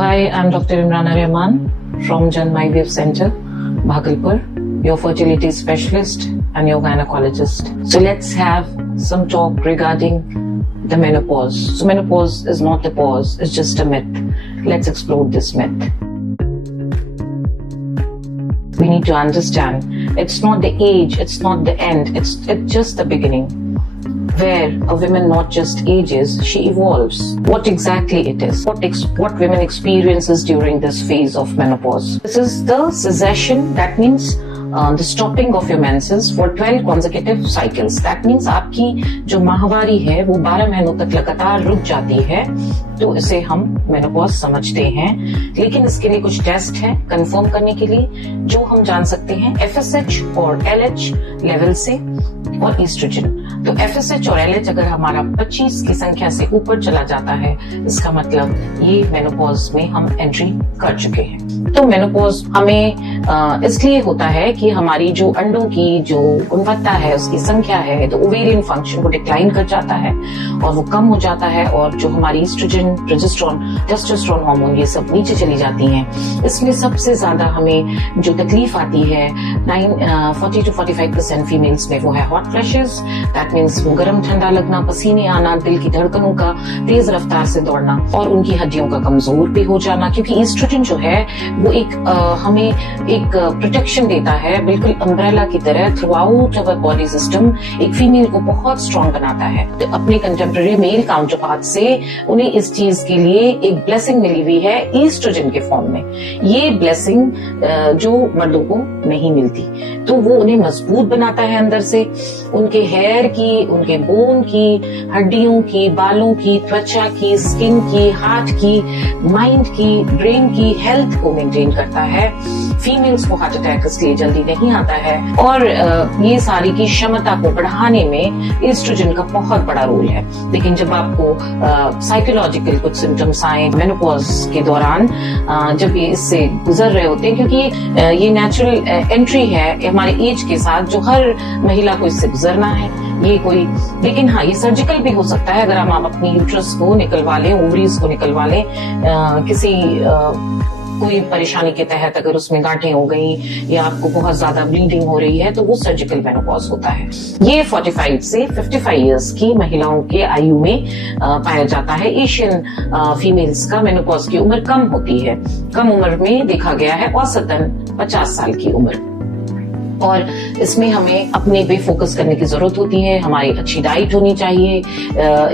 Hi, I'm Dr. Imrana Rahman from Janm IVF Center, Bhagalpur, your fertility specialist and your gynecologist. So let's have some talk regarding the menopause. So menopause is not a pause, it's just a myth. Let's explore this myth. We need to understand it's not the age, it's not the end, it's just the beginning. Where a woman not just ages, she evolves. What exactly it is, what women experiences during this phase of menopause. This is the cessation, that means the stopping of your menses for 12 consecutive cycles. That means आपकी जो माहवारी है वो 12 महीनों तक लगातार रुक जाती है, तो इसे हम मेनोपॉज समझते हैं। लेकिन इसके लिए कुछ टेस्ट है कंफर्म करने के लिए, जो हम जान सकते हैं FSH और LH लेवल से और ईस्ट्रोजन। तो FSH और LH अगर हमारा 25 की संख्या से ऊपर चला जाता है, इसका मतलब ये मेनोपॉज में हम एंट्री कर चुके हैं। तो मेनोपॉज हमें इसलिए होता है कि हमारी जो अंडों की जो गुणवत्ता है, उसकी संख्या है, तो ओवेरियन फंक्शन को डिक्लाइन कर जाता है और वो कम हो जाता है, और जो हमारी ईस्ट्रोजन, प्रोजेस्टेरोन, टेस्टोस्टेरोन हार्मोन ये सब नीचे चली जाती हैं। इसमें सबसे ज्यादा हमें जो तकलीफ आती है 40 to 45% फीमेल्स में वो है हॉट फ्लैशेस। दैट मीन्स वो गर्म ठंडा लगना, पसीने आना, दिल की धड़कनों का तेज रफ्तार से दौड़ना और उनकी हड्डियों का कमजोर भी हो जाना, क्योंकि ईस्ट्रोजन जो है वो हमें एक प्रोटेक्शन देता है, बिल्कुल अम्ब्रेला की तरह through out our body system. एक फीमेल को बहुत स्ट्रॉन्ग बनाता है। तो अपने कंटेम्पररी मेल काउंटरपार्ट से उन्हें इस चीज के लिए एक ब्लेसिंग मिली हुई है ईस्ट्रोजन के फॉर्म में। ये ब्लेसिंग जो मर्दों को नहीं मिलती, तो वो उन्हें मजबूत बनाता है अंदर से, उनके हेयर की, उनके बोन की, हड्डियों की, बालों की, त्वचा की, स्किन की, हार्ट की, माइंड की, ब्रेन की हेल्थ को मेंटेन करता है। फीमेल्स को हार्ट अटैक इसलिए जल्दी नहीं आता है, और ये सारी की क्षमता को बढ़ाने में ईस्ट्रोजन का बहुत बड़ा रोल है। लेकिन जब आपको साइकोलॉजिकल कुछ सिम्टम्स आए मेनोपॉज के दौरान, जब ये इससे गुजर रहे होते हैं, क्योंकि ये नेचुरल एंट्री है हमारे एज के साथ, जो हर महिला को इससे गुजरना है, ये कोई, लेकिन हाँ ये सर्जिकल भी हो सकता है। अगर हम अपनी यूट्रस को निकलवा लें, ओवरीज को निकलवा लें, किसी कोई परेशानी के तहत अगर उसमें गांठें हो गई या आपको बहुत ज्यादा ब्लीडिंग हो रही है, तो वो सर्जिकल मेनोपॉज होता है। ये 45 से 55 इयर्स की महिलाओं के आयु में पाया जाता है। एशियन फीमेल्स का मेनोपॉज की उम्र कम होती है, कम उम्र में देखा गया है औसतन 50 साल की उम्र। और इसमें हमें अपने पे फोकस करने की जरूरत होती है। हमारी अच्छी डाइट होनी चाहिए।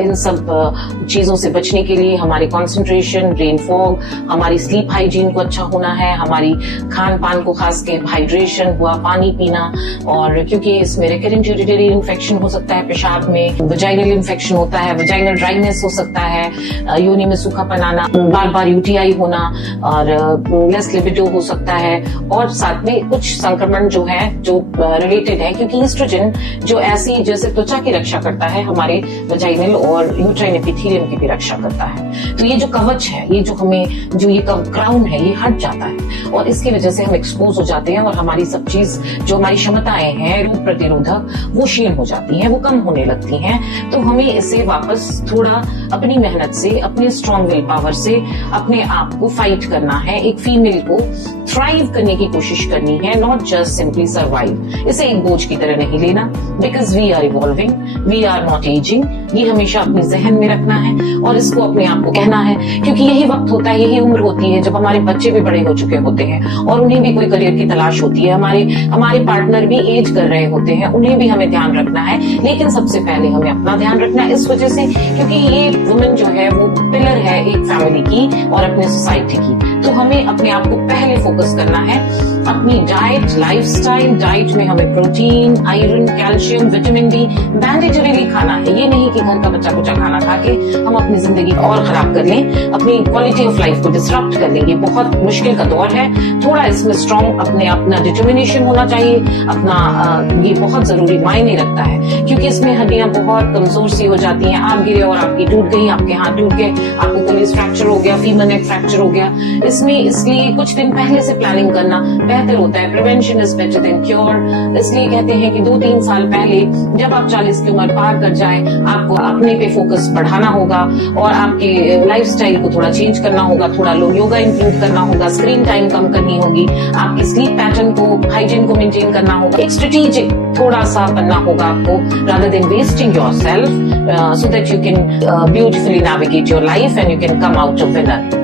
इन सब चीजों से बचने के लिए हमारी कंसंट्रेशन, ब्रेन फॉग, हमारी स्लीप हाइजीन को अच्छा होना है, हमारी खान पान को खास के हाइड्रेशन हुआ, पानी पीना, और क्योंकि इसमें रिकरेंट यूरिनरी इन्फेक्शन हो सकता है, पेशाब में वजाइनल इन्फेक्शन होता है, वजाइनल ड्राइनेस हो सकता है, योनि में सूखापन आना, बार बार UTI होना, और लेस लिबिडो हो सकता है, और साथ में कुछ संक्रमण जो है जो रिलेटेड है, क्योंकि ईस्ट्रोजन जो ऐसी जैसे त्वचा की रक्षा करता है, हमारे वजाइनल और यूट्राइन एपिथेलियम की भी रक्षा करता है। तो ये जो कवच है, ये जो हमें जो ये क्राउन है, ये हट जाता है, और इसकी वजह से हम एक्सपोज हो जाते हैं, और हमारी सब चीज जो हमारी क्षमताएं हैं रोग प्रतिरोधक, वो क्षीण हो जाती हैं, वो कम होने लगती हैं। तो हमें इसे वापस थोड़ा अपनी मेहनत से, अपने स्ट्रॉन्ग विल पावर से अपने आप को फाइट करना है। एक फीमेल को थ्राइव करने की कोशिश करनी है, नॉट जस्ट सिंपली सर्वाइव। इसे एक बोझ की तरह नहीं लेना, because we are evolving, we are not ageing. ये हमेशा अपने जहन में रखना है और इसको अपने आप को कहना है, क्योंकि यही वक्त होता है, यही उम्र होती है जब हमारे बच्चे भी बड़े हो चुके होते हैं और उन्हें भी कोई करियर की तलाश होती है, हमारे पार्टनर भी एज कर रहे होते हैं, उन्हें भी हमें ध्यान रखना है। लेकिन सबसे पहले हमें अपना ध्यान रखना है, इस वजह से क्योंकि ये वुमेन जो है वो पिलर है एक फैमिली की और अपने सोसाइटी की। तो हमें अपने आप को पहले फोकस करना है, अपनी डाइट, लाइफस्टाइल। डाइट में हमें protein, iron, calcium, vitamin D mandatorily खाना है। ये नहीं कि घर का बच्चा कुचा खाना खा के हम अपनी जिंदगी और खराब कर लें, अपनी क्वालिटी ऑफ लाइफ को डिसरप्ट कर लें। ये बहुत मुश्किल का दौर है। थोड़ा इसमें स्ट्रॉन्ग अपना डिटर्मिनेशन होना चाहिए, ये बहुत जरूरी मायने रखता है, क्योंकि इसमें हड्डियां बहुत कमजोर सी हो जाती हैं। आप गिरे और आपकी टूट गई, आपके हाथ टूट गए, आपको पुलिस फ्रैक्चर हो गया, फीमर नेक फ्रैक्चर हो गया, इसमें इसलिए कुछ दिन पहले से प्लानिंग करना बेहतर होता है। Prevention is better than cure. इसलिए कहते हैं कि 2-3 साल पहले जब आप 40 की उम्र पार कर जाएं, आपको अपने पे फोकस बढ़ाना होगा और आपके लाइफस्टाइल को थोड़ा चेंज करना होगा, थोड़ा योगा इंक्लूड करना होगा, स्क्रीन टाइम कम करनी होगी, आपकी स्लीप पैटर्न को, हाइजीन को मेंटेन करना होगा, एक स्ट्रेटेजिक थोड़ा सा बनना होगा आपको, rather than wasting yourself, so that you can beautifully navigate your life and you can come out a winner.